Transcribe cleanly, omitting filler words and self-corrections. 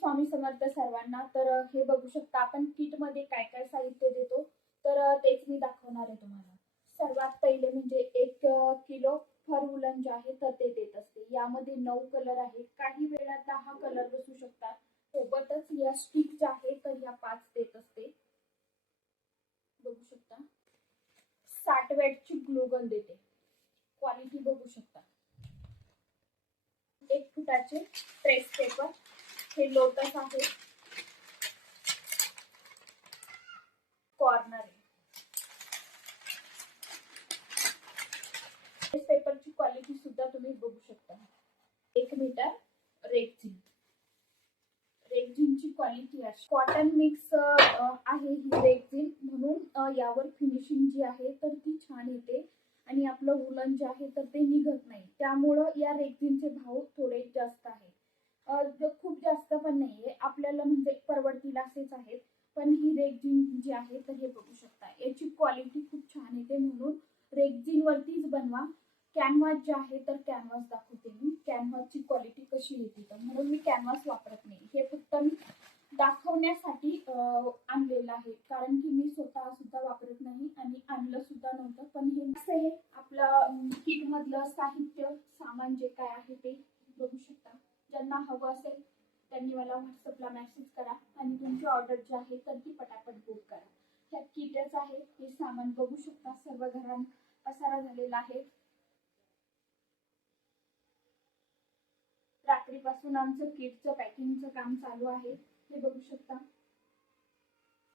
स्वामी समर्थ सर्वांना। तर हे बघू शकता आपण किट मध्ये काय काय साहित्य देतो, तर तेच मी दाखवणार आहे तुम्हाला। सर्वात पहिले म्हणजे 1 किलो फर वूलन जे आहे तर ते देत असते। यामध्ये 9 कलर आहेत, काही वेळा 10 कलर बसू शकतात। सोबतच या स्टिक ज्या आहेत तर या 5 देत असते, बघू शकता। 60 वॅटची ग्लू गन देते, क्वालिटी बघू शकता। 1 फुटाचे ट्रेस पेपर, हे लोटस आहे, कॉर्नर आहे। ट्रेस पेपरची क्वालिटी सुद्धा तुम्ही बघू शकता। 1 मीटर रेक्झिन, रेक्झिनची क्वालिटी अशी कॉटन मिक्स आहे ही रेक्झिन, म्हणून यावर फिनिशिंग जी आहे तर ती छान येते आणि आपलं वूलन जे आहे तर ते निघत नाही। त्यामुळे या रेक्झिनचे भाव थोडे जास्त आहेत, खूप जास्त पण नाहीये, आपल्याला म्हणजे परवडतील असेच आहेत। पण ही रेक्झिन जी आहे तर हे बघू शकता, याची क्वालिटी खूप छान येते, म्हणून रेक्झिन वरतीच बनवा। कॅनव्हास जे आहे तर कॅनव्हास दाखवते मी, कॅनव्हासची क्वालिटी कशी येते तर, म्हणून मी कॅनव्हास वापरत नाही। हे फक्त मी दाखवण्यासाठी आणलेलं आहे, कारण की मी स्वतः सुद्धा वापरत नाही आणि आणलं सुद्धा नव्हतं। पण हे असं आहे आपलं किट मधलं साहित्य सामान जे काय आहे ते बघू शकता। ज्यांना हवं असेल त्यांनी मला व्हॉट्सअपला मेसेज करा आणि तुमची ऑर्डर जी आहे तर ती पटापट बुक करा। ह्या किटच आहे, हे सामान बघू शकता, सर्व घरात पसारा झालेला आहे। रात्रीपासून आमचं किटचं पॅकिंगचं काम चालू आहे, हे बघू शकता।